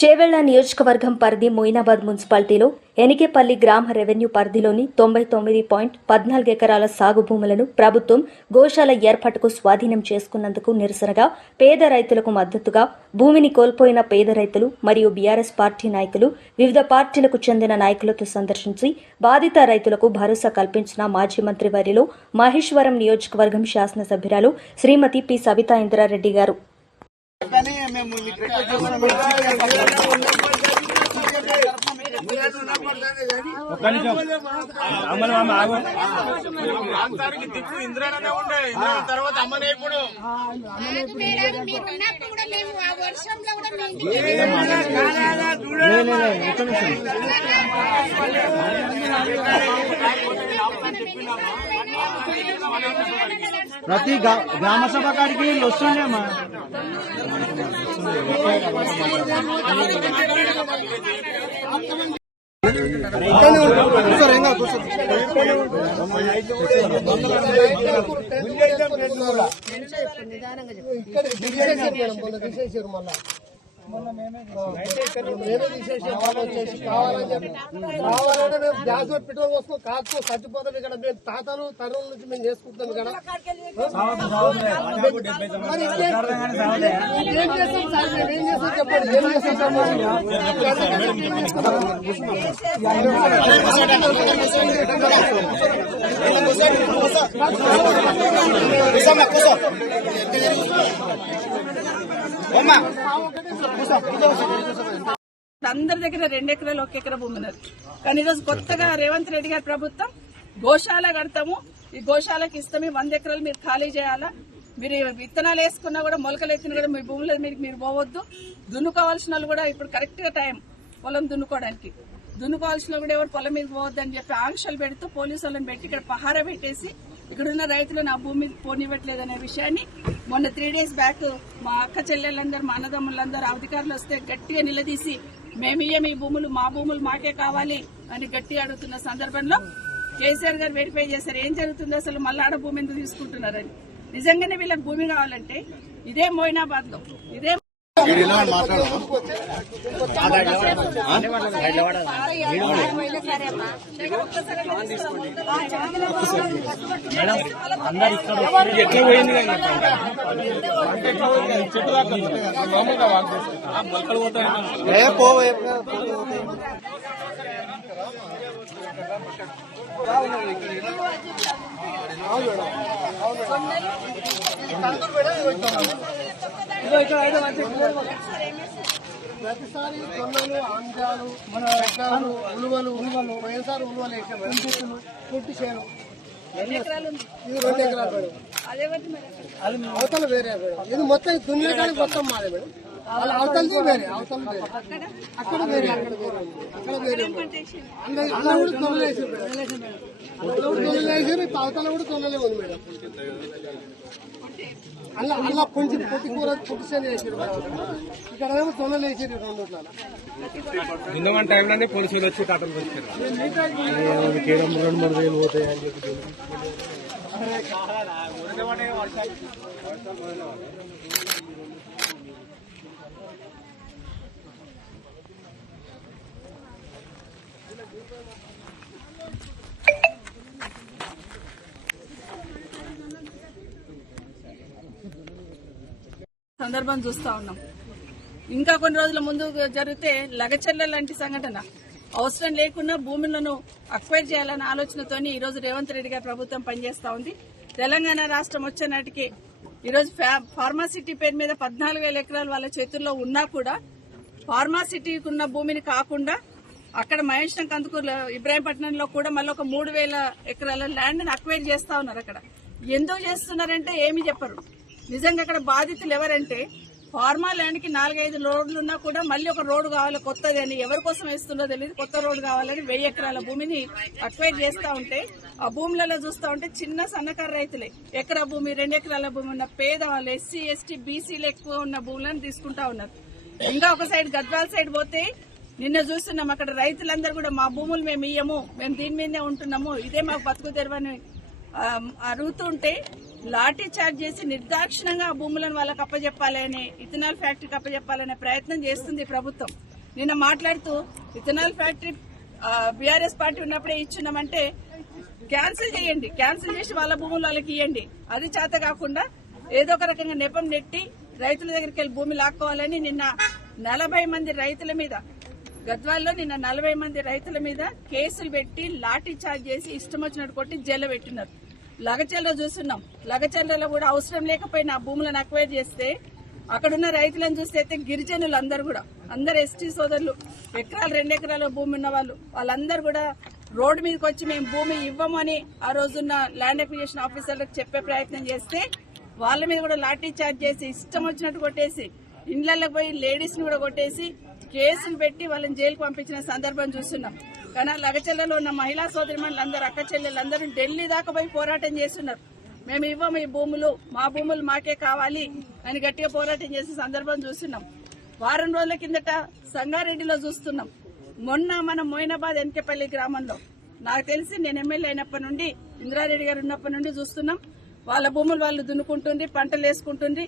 చేవెళ్ల నియోజకవర్గం పరిధి మొయినాబాద్ మున్సిపాలిటీలో ఎనికేపల్లి గ్రామ రెవెన్యూ పరిధిలోని 99.14 ఎకరాల సాగు భూములను ప్రభుత్వం గోశాల ఏర్పాటుకు స్వాధీనం చేసుకున్నందుకు నిరసనగా పేద రైతులకు మద్దతుగా భూమిని కోల్పోయిన పేద రైతులు మరియు బీఆర్ఎస్ పార్టీ నాయకులు వివిధ పార్టీలకు చెందిన నాయకులతో సందర్శించి బాధిత రైతులకు భరోసా కల్పించిన మాజీ మంత్రి వర్యులు మహేశ్వరం నియోజకవర్గం శాసనసభ్యురాలు శ్రీమతి పి సవితా ఇంద్రారెడ్డి గారు. ఇంద్రానే ఉండే తర్వాత అమ్మనే ఇప్పుడు ప్రతి గ్రామ సభ కాడికి వస్తుండేమా కావాలంటే మేము గ్యాస్ పెట్రోల్ వస్తాం కాదు చచ్చిపోతాం. ఇక్కడ మేము తాతలు తరుణ్ నుంచి మేము చేసుకుంటాం. ఇక్కడ ఏం చేస్తాం సార్? మేము ఏం చేస్తాం చెప్పండి. ఏం చేస్తాం అందరి దగ్గర 2 ఎకరాలు 1 ఎకరా భూమి ఉన్నది. కానీ ఈరోజు కొత్తగా రేవంత్ రెడ్డి గారి ప్రభుత్వం గోశాల కడతాము, ఈ గోశాలకి ఇస్తాము, 100 ఎకరాలు మీరు ఖాళీ చేయాలా, మీరు విత్తనాలు వేసుకున్నా కూడా మొలకలు ఎత్తినా కూడా మీ భూముల మీరు పోవద్దు, దున్నుకోవాల్సిన వాళ్ళు కూడా ఇప్పుడు కరెక్ట్ గా టైం పొలం దున్నుకోవడానికి, దున్నుకోవాల్సిన కూడా ఎవరు పొలం మీద పోవద్దు అని చెప్పి ఆంక్షలు పెడుతూ పోలీసు వాళ్ళని పెట్టి ఇక్కడ పహారా పెట్టేసి ఇక్కడున్న రైతులు నా భూమి పోనివ్వట్లేదు అనే విషయాన్ని మొన్న 3 days బ్యాక్ మా అక్క చెల్లెళ్ళందరూ మా అన్నదమ్ములందరూ అధికారులు వస్తే గట్టిగా నిలదీసి మేమియ్యం ఈ భూములు మా భూములు మాకే కావాలి అని గట్టిగా అడుగుతున్న సందర్భంలో కేసీఆర్ గారు వెరిఫై చేశారు ఏం జరుగుతుంది, అసలు మల్లాడ భూమి ఎందుకు తీసుకుంటున్నారని. నిజంగానే వీళ్ళకి భూమి కావాలంటే ఇదే మొయినాబాద్ లో ఇదే ప్రతిసారి జొన్నలు ఆంజాలు మన రకాలు ఉలువలు వైఎస్ఆర్ ఉలువలు వేసాము. పుట్టి చేను ఇది 2 ఎకరాలు మేడం. అవతల వేరే మేడం. ఇది మొత్తం దున్నేటానికి మొత్తం మాదే మేడం. అవతలది వేరే, అవతల వేరే, అక్కడ వేరే, అక్కడ వేరే, అక్కడ వేరే. అన్న కూడా తొలలు వేసారు మేడం. తొలలు వేసారు. అవతల కూడా తొలలే ఉంది మేడం. అలా పొంచి పొట్టి కూర పుట్టి చేను వేసారు మేడం. ఇక్కడ ఏమో తొలలు వేసారు 2 టైంలోనే పోలీసులు వచ్చి తాతలు వచ్చారు. 2-3 వేలు పోతాయని చెప్పి సందర్భం చూస్తా ఉన్నాం. ఇంకా కొన్ని రోజుల ముందు జరిగితే లగచెర్ల లాంటి సంఘటన అవసరం లేకుండా భూములను అక్వైర్ చేయాలనే ఆలోచనతోని ఈరోజు రేవంత్ రెడ్డి గారి ప్రభుత్వం పనిచేస్తా ఉంది. తెలంగాణ రాష్ట్రం వచ్చే నాటికి ఈరోజు ఫార్మాసిటీ పేరు మీద 14,000 ఎకరాలు వాళ్ళ చేతుల్లో ఉన్నా కూడా ఫార్మాసిటీకి ఉన్న భూమిని కాకుండా అక్కడ మహేశ్వరం కందుకూరు ఇబ్రాహీంపట్నంలో కూడా మళ్ళీ ఒక 3,000 ఎకరాల ల్యాండ్ ని అక్వైర్ చేస్తా ఉన్నారు. అక్కడ ఎందుకు చేస్తున్నారంటే ఏమి చెప్పరు. నిజంగా అక్కడ బాధితులు ఎవరంటే ఫార్మా ల్యాండ్ కి 4-5 రోడ్లున్నా కూడా మళ్ళీ ఒక రోడ్డు కావాలి కొత్తది అని, ఎవరి కోసం వేస్తుందో తెలియదు, కొత్త రోడ్డు కావాలని 1000 ఎకరాల భూమిని అక్వైర్ చేస్తా ఉంటే ఆ భూములలో చూస్తా ఉంటే చిన్న సన్నకారు రైతులే ఎకరా భూమి 2 ఎకరాల భూమి ఉన్న పేదవాళ్ళు ఎస్సీ ఎస్టీ బీసీలు ఎక్కువ ఉన్న భూములను తీసుకుంటా ఉన్నారు. ఇంకా ఒక సైడ్ గద్వాల సైడ్ పోతే నిన్న చూస్తున్నాం అక్కడ రైతులందరూ కూడా మా భూములు మేము ఇయ్యము, మేము దీని మీదనే ఉంటున్నాము, ఇదే మాకు బతుకు తెరవని అడుగుతుంటే లాఠీ చార్జ్ చేసి నిర్దాక్షిణంగా ఆ భూములను వాళ్ళకి అప్పజెప్పాలని, ఇథనాల్ ఫ్యాక్టరీకి అప్పజెప్పాలనే ప్రయత్నం చేస్తుంది ప్రభుత్వం. నిన్న మాట్లాడుతూ ఇథనాల్ ఫ్యాక్టరీ బీఆర్ఎస్ పార్టీ ఉన్నప్పుడే ఇచ్చున్నామంటే క్యాన్సిల్ చేయండి, క్యాన్సిల్ చేసి వాళ్ళ భూములు వాళ్ళకి ఇవ్వండి. అది చేత కాకుండా ఏదో ఒక రకంగా నెపం నెట్టి రైతుల దగ్గరికి వెళ్లి భూమి లాక్కోవాలని నిన్న 40 మంది రైతుల మీద గద్వాల్లో 40 మంది రైతుల మీద కేసులు పెట్టి లాఠీ చార్జ్ చేసి ఇష్టం వచ్చినట్టు కొట్టి జైల్లో పెట్టినారు. లగచర్లలో చూస్తున్నాం. లగచర్లలో కూడా అవసరం లేకపోయినా ఆ భూములను అక్వైర్ చేస్తే అక్కడున్న రైతులను చూస్తే గిరిజనులు అందరు ఎస్టీ సోదరులు ఎకరాలు 2 ఎకరాల భూమి ఉన్న వాళ్ళందరూ కూడా రోడ్డు మీదకి వచ్చి మేము భూమి ఇవ్వమని ఆ రోజున్న ల్యాండ్ అక్విజిషన్ ఆఫీసర్లకు చెప్పే ప్రయత్నం చేస్తే వాళ్ళ మీద కూడా లాఠీ చార్జ్ చేసి ఇష్టం వచ్చినట్టు కొట్టేసి ఇండ్లలోకి పోయి లేడీస్ ని కూడా కొట్టేసి కేసులు పెట్టి వాళ్ళని జైలుకు పంపించిన సందర్భం చూస్తున్నాం. కానీ లగచెల్లలో ఉన్న మహిళా సోదరిమణులందరూ అక్క చెల్లెలందరూ ఢిల్లీ దాకా పోయి పోరాటం చేస్తున్నారు. మేము ఇవ్వము ఈ భూములు, మా భూములు మాకే కావాలి అని గట్టిగా పోరాటం చేసే సందర్భం చూస్తున్నాం. వారం రోజుల కిందట సంగారెడ్డిలో చూస్తున్నాం. మొన్న మన మోయినాబాద్ ఎన్కేపల్లి గ్రామంలో నాకు తెలిసి నేను ఎమ్మెల్యే అయినప్పటి నుండి ఇంద్రారెడ్డి గారు ఉన్నప్పటి నుండి చూస్తున్నాం. వాళ్ళ భూములు వాళ్ళు దున్నుకుంటుంది, పంటలు వేసుకుంటుంది.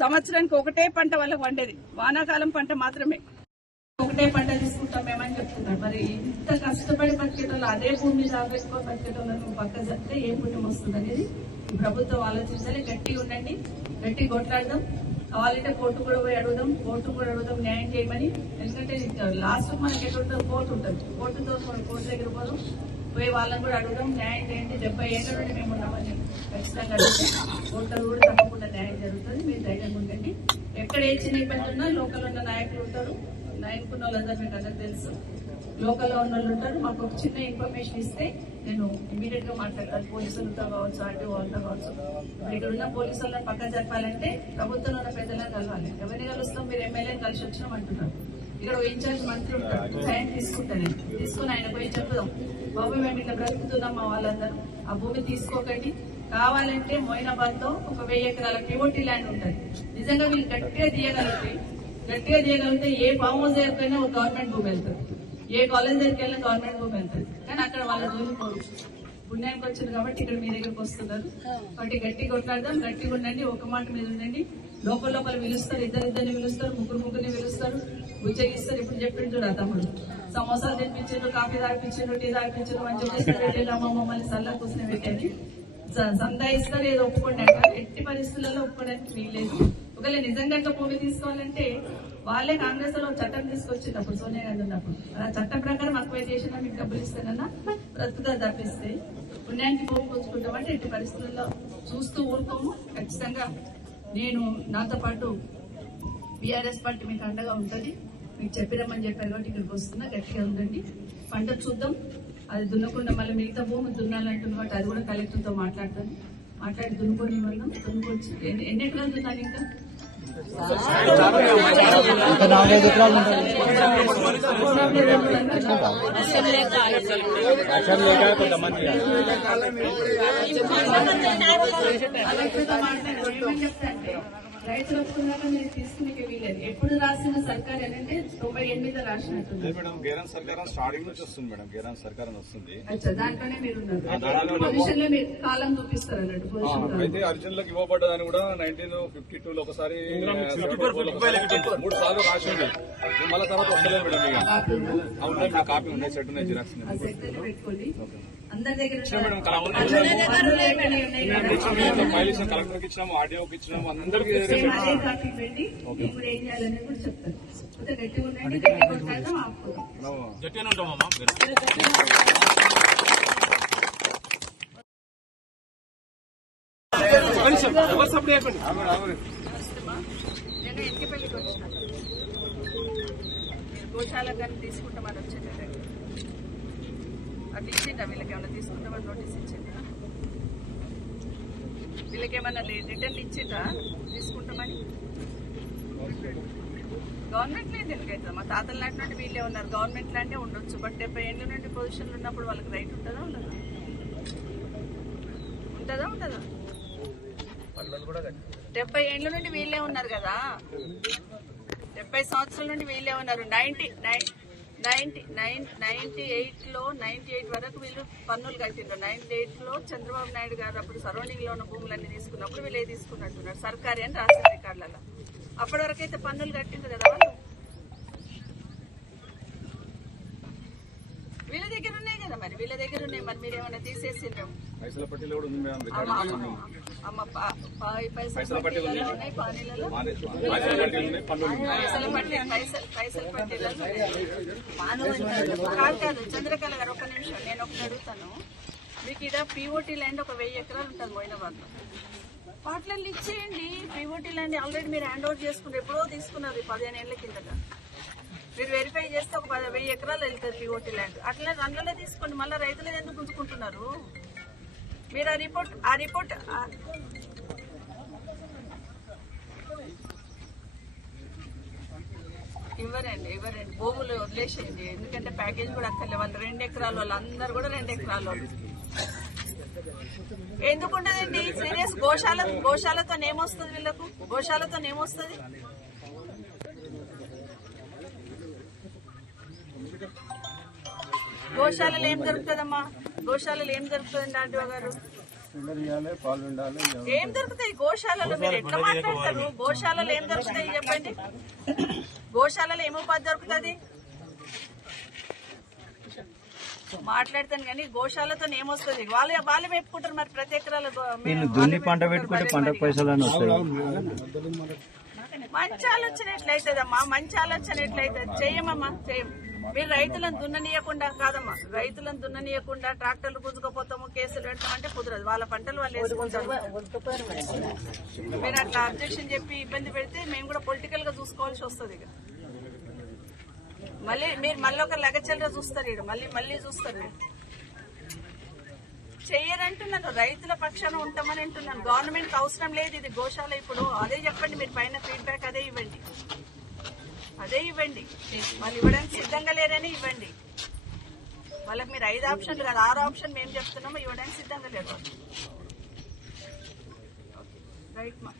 సంవత్సరానికి ఒకటే పంట వాళ్ళకి వండేది, వానాకాలం పంట మాత్రమే. ఒకటే పంట తీసుకుంటాం మేమని చెప్తున్నారు. మరి ఇంత కష్టపడి బతికేటోళ్ళు అదే భూమి సాగెట్టుకొని బతికేటోళ్ళను పక్క చెప్తే ఏ పుణ్యం వస్తుంది అనేది ప్రభుత్వం ఆలోచించాలి. గట్టిగా ఉండండి, గట్టిగా కొట్లాడదాం. కావాలంటే కోర్టు కూడా పోయి అడుగుదాం, న్యాయం చేయమని. ఎందుకంటే లాస్ట్ మనకి ఎక్కడ కోర్టు ఉంటుంది, కోర్టు దగ్గర పోయి వాళ్ళని కూడా అడుగుదాం, న్యాయం చేయండి. 70 ఏళ్ల నుండి మేము ఉన్నామని ఖచ్చితంగా అడిగితే కోర్టులు కూడా తప్పకుండా న్యాయం జరుగుతుంది. మీరు ధైర్యంగా ఉండండి. ఎక్కడ ఏ చిన్న ఇబ్బంది ఉన్నా లోకల్ ఉన్న నాయకులు ఉంటారు. నాయకున్న వాళ్ళందరూ మీకు అందరూ తెలుసు. లోకల్లో ఉన్న వాళ్ళు ఉంటారు. మాకు ఒక చిన్న ఇన్ఫర్మేషన్ ఇస్తే నేను ఇమీడియట్ గా మాట్లాడతాను. పోలీసులతో కావచ్చు, ఆర్టీఓ వాళ్ళతో కావచ్చు. ఇక్కడ ఉన్న పోలీసు వాళ్ళని పక్కన చెప్పాలంటే ప్రభుత్వంలో ఉన్న పెద్దలను కలవాలి. ఎవరిని కలుస్తాం, మీరు ఎమ్మెల్యేని కలిసి వచ్చినాం అంటున్నారు. ఇక్కడ ఇన్ఛార్జ్ మంత్రి ఉంటారు, సాయం తీసుకుని ఆయన పోయి చెప్పుదాం, బాబు మేము ఇట్లా బ్రతుకుతున్నాం, మా వాళ్ళందరూ ఆ భూమి తీసుకోకండి. కావాలంటే మోయినాబాద్ లో ఒక 1000 ఎకరాల పిఓటీ ల్యాండ్ ఉంటుంది. నిజంగా వీళ్ళు గట్టిగా తీయగలిగితే ఏ ఫామ్ హౌస్ దగ్గరికైనా ఒక గవర్నమెంట్ భూమి వెళ్తుంది, ఏ కాలేజ్ దగ్గరికి వెళ్ళినా గవర్నమెంట్ భూమి వెళ్తుంది. కానీ అక్కడ వాళ్ళ జోలిపోరు. పుణ్యానికి వచ్చారు కాబట్టి ఇక్కడ మీ దగ్గరకు వస్తున్నారు. కాబట్టి గట్టిగా కొట్లాడదాం, గట్టిగా ఉండండి, ఒక మాట మీద ఉండండి. లోపల పిలుస్తారు, ఇద్దరిని పిలుస్తారు, ముగ్గురిని పిలుస్తారు, ఉజ్జగిస్తారు. ఇప్పుడు చెప్పిండు చూడ తమ్ముడు, సమోసాలు తెప్పించారు, కాఫీ తాగిపించారు, టీ తాగిపించారు అని చెప్పేసి మమ్మల్ని సల్లా కూర్చుని పెట్టండి, సందా ఇస్తారు, ఏదో ఒప్పుకోండి అంటారు. ఎట్టి పరిస్థితులలో ఒప్పుకోవడానికి వీల్లేదు. ఒకవేళ నిజంగా భూమి తీసుకోవాలంటే వాళ్ళే కాంగ్రెస్ లో చట్టం తీసుకొచ్చింది అప్పుడు సోనియా గాంధీ ఉన్నప్పుడు. ఆ చట్టం ప్రకారం అక్వైర్ చేసినా మీకు డబ్బులు ఇస్తానన్నా బ్రతుకుతా తప్పిస్తే పుణ్యానికి భూమి పుచ్చుకుంటామంటే ఎట్టి పరిస్థితుల్లో చూస్తూ ఊరుకోము. ఖచ్చితంగా నేను నాతో పాటు బీఆర్ఎస్ పార్టీ మీకు అండగా ఉంటుంది. మీకు చెప్పిరమ్మని చెప్పారు కాబట్టి ఇక్కడికి వస్తున్నా. గట్టిగా ఉండండి, పంట చూద్దాం. అది దున్నకుండా మళ్ళీ మిగతా భూమి దున్నాలంటుంది కాబట్టి అది కూడా కలెక్టర్తో మాట్లాడి దున్నుకొని వెళ్దాం. దున్నుకొచ్చి ఎన్ని ఎకరాలు దున్నాలి? ఇంకా 4-5 ఎకరాలు ఉంటుంది. రైతులు ఒప్పుకున్నాక మీరు తీసుకునే వీలేదు. ఎప్పుడు రాసిన సర్కార్ ఏంటంటే 98 రాసినట్టుంది. గేరాన్ సర్కార్ స్టార్టింగ్ నుంచి వస్తుంది మేడం, గేరాన్ సర్కార్ వస్తుంది. దాంట్లోనే మీరు ఉన్నారు. పొజిషన్ లో మీరు కాలం చూపిస్తారు అన్నట్టు. పొజిషన్ అయితే అర్జున్లకు ఇవ్వబడ్డదని కూడా 1952 లో ఒకసారి 3 సార్లు రాసింది. మళ్ళీ తర్వాత వస్తలేదు మేడం. ఇక అవును, నా కాపీ ఉన్నాయి, సెట్ ఉన్నాయి, జిరాక్స్ పెట్టుకోండి. అందరి దగ్గర కలెక్టర్కి ఇచ్చినాము, ఆర్డీఓకి ఇచ్చినాము, అందరికి కాపీ పెట్టి ఇప్పుడు ఏం చేయాలనేది కూడా చెప్తారు. గట్టిగా ఉండండి, గట్టిగా కొట్లాడదాం, ఆపుకోదాం. గట్టిగానే ఉంటామమ్మా. నేను ఎన్నికపల్లికి వచ్చిన గోశాల కానీ తీసుకుంటామని వచ్చేది. అది ఇచ్చిందా వీళ్ళకి? ఏమన్నా తీసుకుంటామని నోటీస్ ఇచ్చిందా? వీళ్ళకేమన్నా రిటర్న్ ఇచ్చిందా తీసుకుంటామని? గవర్నమెంట్ ల్యాండ్ ఎందుకైతే మా తాతల ల్యాండ్ నుండి వీళ్ళే ఉన్నారు. గవర్నమెంట్ ల్యాండే ఉండొచ్చు. బట్ 70 ఏళ్ళ నుండి పొజిషన్లు ఉన్నప్పుడు వాళ్ళకి రైట్ ఉంటుందా? ఉండదా? 70 ఏళ్ళ నుండి వీళ్ళే ఉన్నారు కదా, 70 సంవత్సరాల నుండి వీళ్ళే ఉన్నారు. 98 వరకు వీళ్ళు పన్నులు కట్టిండ్రు. 98 లో చంద్రబాబు నాయుడు గారు అప్పుడు సరౌండింగ్ లో ఉన్న భూములన్నీ తీసుకున్నప్పుడు వీళ్ళు తీసుకున్నట్టున్నారు. సర్కారీ అని రాసిన రికార్డులలో. అప్పటి వరకు అయితే పన్నులు కట్టిండ్రు కదా వాళ్ళు. వీళ్ళ దగ్గర ఉన్నాయి, మరి మీరు ఏమైనా తీసేసిండ్రు? పైసల పట్టీలో కూడా ఉంది మేడం. అమ్మ పైసల పట్టీలలో ఉన్నాయి, పానీలలో పైసల పట్టీలు ఉన్నాయి, పన్నులు ఉన్నాయి. పైసల పట్టీలలో కాదు. చంద్రకళ గారు ఒక్క నిమిషం, నేను ఒకటి అడుగుతాను. మీకు ఇక్కడ పీఓటీ ల్యాండ్ ఒక 1000 ఎకరాలు ఉంటుంది మొయినాబాద్ లో, వాటిల్లో ఇచ్చేయండి. పీఓటీ ల్యాండ్ ఆల్రెడీ మీరు హ్యాండ్ ఓవర్ చేసుకున్నారు, ఎప్పుడో తీసుకున్నారు 15 ఏళ్ల కిందట. మీరు వెరిఫై చేస్తే ఒక 1000 ఎకరాలు వెళ్తుంది పీఓటీ ల్యాండ్. అట్లా అందులోనే తీసుకోండి. మళ్ళీ రైతులు ఎందుకు గుంజుకుంటున్నారు? మీరు ఆ రిపోర్ట్ ఇవ్వరండి భూములు వదిలేసేయండి. ఎందుకంటే ప్యాకేజ్ కూడా అక్కర్లే. వాళ్ళు 2 ఎకరాల వాళ్ళు అందరు కూడా 2 ఎకరాల వాళ్ళు. ఎందుకుంటదండి సీరియస్? గోశాలతో ఏమొస్తుంది వీళ్ళకు? గోశాలతో ఏమొస్తుంది? గోశాలలో ఏం దొరుకుతుందమ్మా? గోశాలలో ఏం దొరుకుతుందండి ఆర్డీఓ గారు? ఏం దొరుకుతాయి గోశాలలో? మీరు ఎట్లా మాట్లాడతారు? గోశాలలో ఏం దొరుకుతాయి చెప్పండి? గోశాలలో ఏమోపాధి దొరుకుతుంది? మాట్లాడతాను కానీ గోశాలతో ఏమొస్తుంది? వాళ్ళే పెట్టుకుంటారు. మరి ప్రతి ఎకరాలు దున్ని పంట పెట్టుకుంటే పంట పైసలు మంచి ఆలోచన ఎట్లయితుందమ్మా? మంచి ఆలోచన ఎట్లయితుంది? చెయ్యమమ్మా, చెయ్యం. మీరు రైతులను దున్ననీయకుండా కాదమ్మా, రైతులను దున్ననీయకుండా ట్రాక్టర్లు గుంజుకపోతాము, కేసులు పెడతామంటే కుదరదు. వాళ్ళ పంటలు వాళ్ళు వేసుకుంటారు. మీరు అట్లా అబ్జెక్షన్ చెప్పి ఇబ్బంది పెడితే మేము కూడా పొలిటికల్ గా చూసుకోవాల్సి వస్తుంది. ఇక మళ్ళీ ఒక లగచల్గా చూస్తారు. ఇక మళ్ళీ చూస్తారు. చెయ్యరంటున్నాను, రైతుల పక్షాన ఉంటామని అంటున్నాను. గవర్నమెంట్ అవసరం లేదు ఇది గోశాల. ఇప్పుడు అదే చెప్పండి, మీరు పైన ఫీడ్బ్యాక్ అదే ఇవ్వండి. వాళ్ళు ఇవ్వడానికి సిద్ధంగా లేరని ఇవ్వండి. వాళ్ళకి మీరు 5 ఆప్షన్లు కాదు 6 ఆప్షన్ మేము చెప్తున్నాము, ఇవ్వడానికి సిద్ధంగా లేరు. రైట్ మా